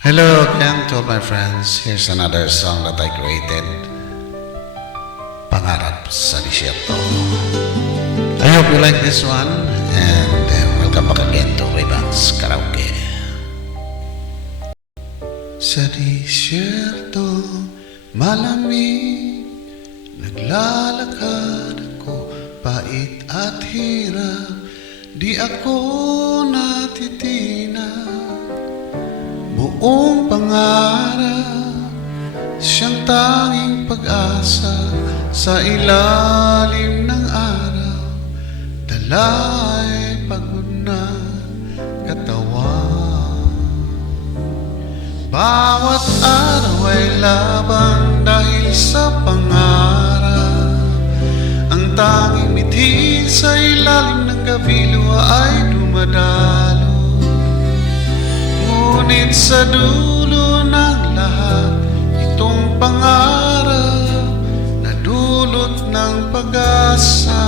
Hello again to all my friends. Here's another song that I created. Pangarap sa Disyerto. I hope you like this one and welcome back again to Rayban's Karaoke. Sa disyerto, malamig, naglalakad ako, pait at hirap, di ako natitinag. Buong pangarap, siyang tanging pag-asa sa ilalim ng araw. Dala'y pagod na katawan. Bawat araw ay laban dahil sa pangarap. Ang tanging mithi sa ilalim ng gabilwa ay dumadalo. Ngunit sa dulo ng lahat, itong pangarap na dulot ng pag-asa.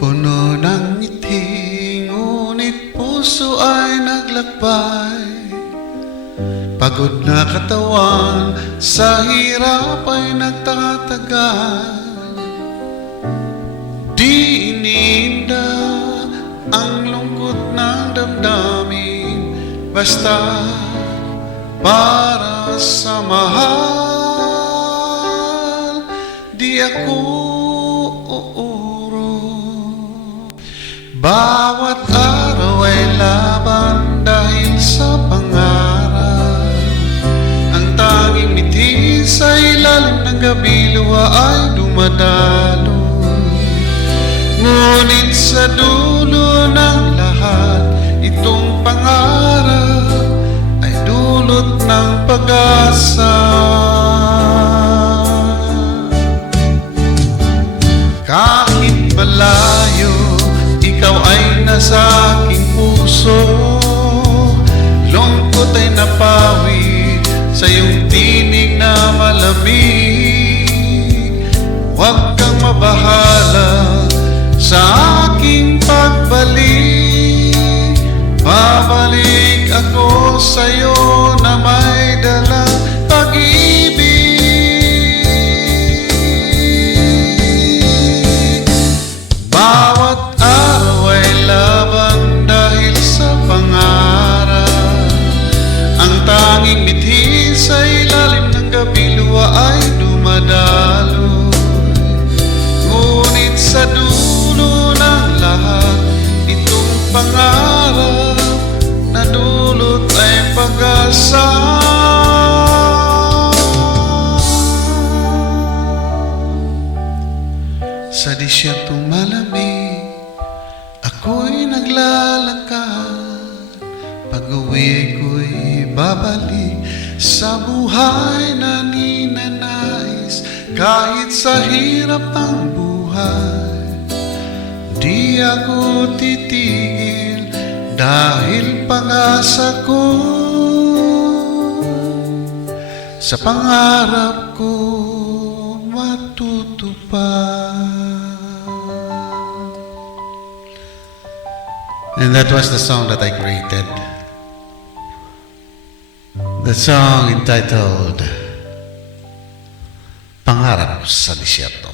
Puno ng ngiti, ngunit puso ay naglakbay. Pagod na katawan, sa hirap ay nagtatagal. Di ininda ang lungkot ng damdamin, basta para sa mahal, di ako uurong. Bawat araw ay laban dahil sa pangarap. Ang tanging ngiti sa ilalim ng gabilwa ay dumadalo. Ngunit sa dulo ng lahat, itong pangarap ay dulot ng pag-asa. Kahit malayo, ikaw ay nasa aking puso. Lungkot ay napawi sa iyong tinig na malamig. Huwag kang mabahala sa aking pagbalik. Babalik ako sa'yo na may dalang pag-ibig. Bawat araw ay laban dahil sa pangarap. Ang tanging mithi sa ilalim ng gabilwa ay dumadalo. Ngunit sa dulo ng lahat, itong pangarap na dulot ay pag-asa. Sa disyertong malamig, ako'y naglalakad. Pag-uwi ko'y babalik sa buhay na ninanais. Kahit sa hirap ng buhay, di ako titigil dahil pag-asa ko sa pangarap ko matutupad. And that was the song that I created. The song entitled Pangarap sa Disyerto.